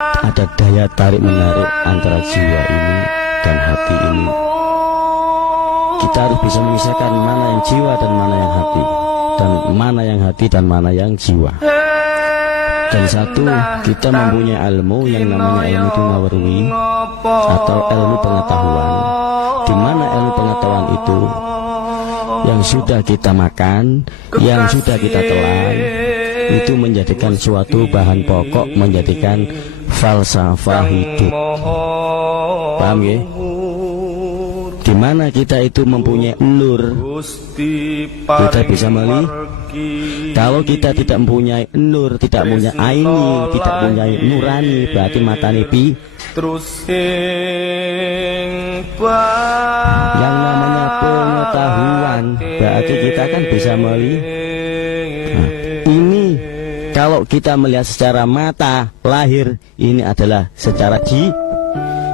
Ada daya tarik menarik antara jiwa ini dan hati ini. Kita harus bisa memisahkan mana yang jiwa dan mana yang hati, dan mana yang hati dan mana yang jiwa. Dan satu, kita mempunyai ilmu yang namanya ilmu Tunawarwi atau ilmu pengetahuan, di mana ilmu pengetahuan itu yang sudah kita makan, yang sudah kita telan, itu menjadikan suatu bahan pokok, menjadikan falsafah hidup. Paham ya? Di mana kita itu mempunyai nur, kita bisa melihat. Kalau kita tidak mempunyai nur, tidak mempunyai aini, tidak mempunyai nurani, berarti mata nepi. Yang namanya pengetahuan, berarti kita kan bisa melihat. Ini kalau kita melihat secara mata lahir, ini adalah secara jiwa.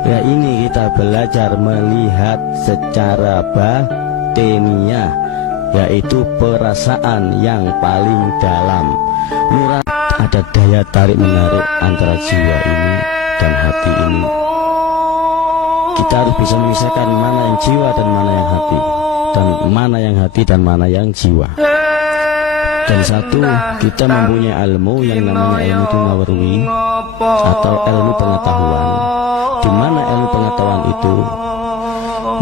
Ya, ini kita belajar melihat secara batiniah, yaitu perasaan yang paling dalam. Nurani, ada daya tarik menarik antara jiwa ini dan hati ini. Kita harus bisa memisahkan mana yang jiwa dan mana yang hati, dan mana yang hati dan mana yang jiwa. Dan satu, kita mempunyai ilmu yang namanya ilmu Tunawarwi atau ilmu pengetahuan, di mana ilmu pengetahuan itu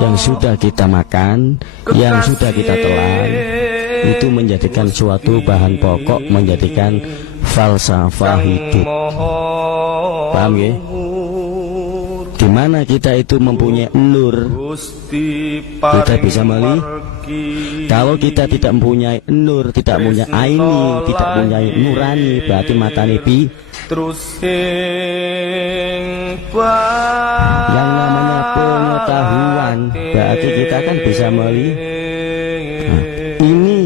yang sudah kita makan, yang sudah kita telan, itu menjadikan suatu bahan pokok, menjadikan falsafah hidup. Paham ya? Di mana kita itu mempunyai nur, kita bisa melihat. Kalau kita tidak mempunyai nur, tidak mempunyai aini, tidak mempunyai nurani, berarti mata nepi. Yang namanya pengetahuan, berarti kita kan bisa melihat. Ini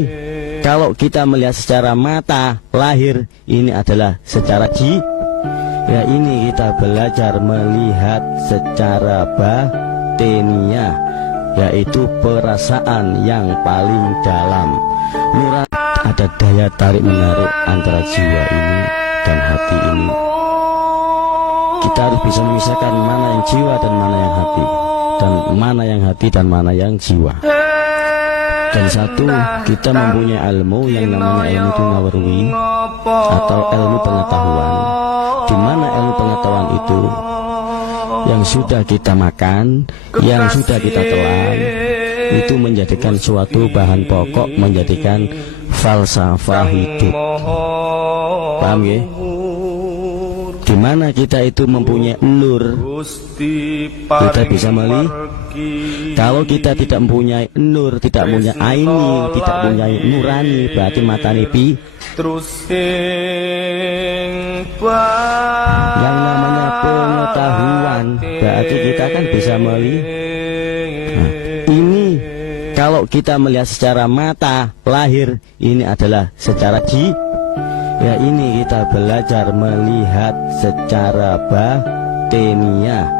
kalau kita melihat secara mata lahir, ini adalah secara jiwa. Ya, ini kita belajar melihat secara batiniah, yaitu perasaan yang paling dalam. Nurani, ada daya tarik menarik antara jiwa ini dan hati ini. Kita harus bisa memisahkan mana yang jiwa dan mana yang hati, dan mana yang hati dan mana yang jiwa. Dan satu, kita mempunyai ilmu yang namanya ilmu Tunawarwi atau ilmu pengetahuan, di mana ilmu pengetahuan itu yang sudah kita makan, yang sudah kita telan, itu menjadikan suatu bahan pokok, menjadikan falsafah hidup. Paham ya? Di mana kita itu mempunyai nur, kita bisa melihat. Kalau kita tidak mempunyai nur, tidak mempunyai aini, tidak mempunyai nurani, berarti mata nepi. Yang namanya pengetahuan, berarti kita kan bisa melihat. Ini kalau kita melihat secara mata lahir, ini adalah secara jiwa. Ya, ini kita belajar melihat secara batiniah,